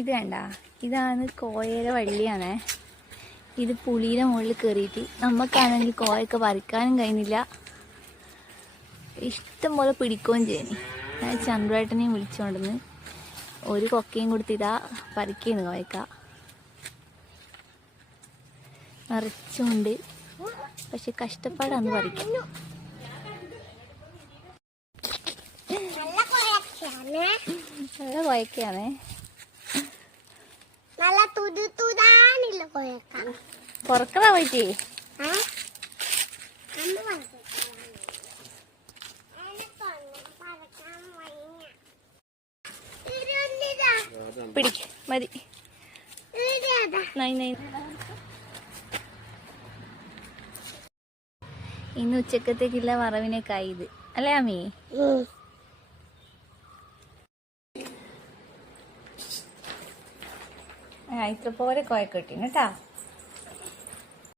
ഇത് കണ്ട, ഇതാണ് കോയയുടെ വള്ളിയാണേ. ഇത് പുളിയുടെ മുകളിൽ കയറിയിട്ട് നമുക്കാണെങ്കിൽ കോയൊക്കെ പറിക്കാനും കഴിയുന്നില്ല, ഇഷ്ടം പോലെ പിടിക്കുകയും ചെയ്യുന്നു. ഞാൻ ചന്ദ്രേട്ടനെയും വിളിച്ചുകൊണ്ടിരുന്ന് ഒരു കൊക്കയും കൊടുത്തിതാ പറിക്കുന്നു. കോയക്ക നിറച്ചുകൊണ്ട്, പക്ഷെ കഷ്ടപ്പാടാന്ന് പറിക്കാം. നല്ല കോയക്കാണേ, പൊറക്കതാ പോയിട്ടേ. പിടിക്ക്, മതി. ഇന്ന് ഉച്ചക്കത്തേക്കുള്ള വറവിനേക്കായി ഇത് അല്ലേ അമ്മി? ഇത്ര പോലെ കോയക്കെട്ടിന് കേട്ടാ.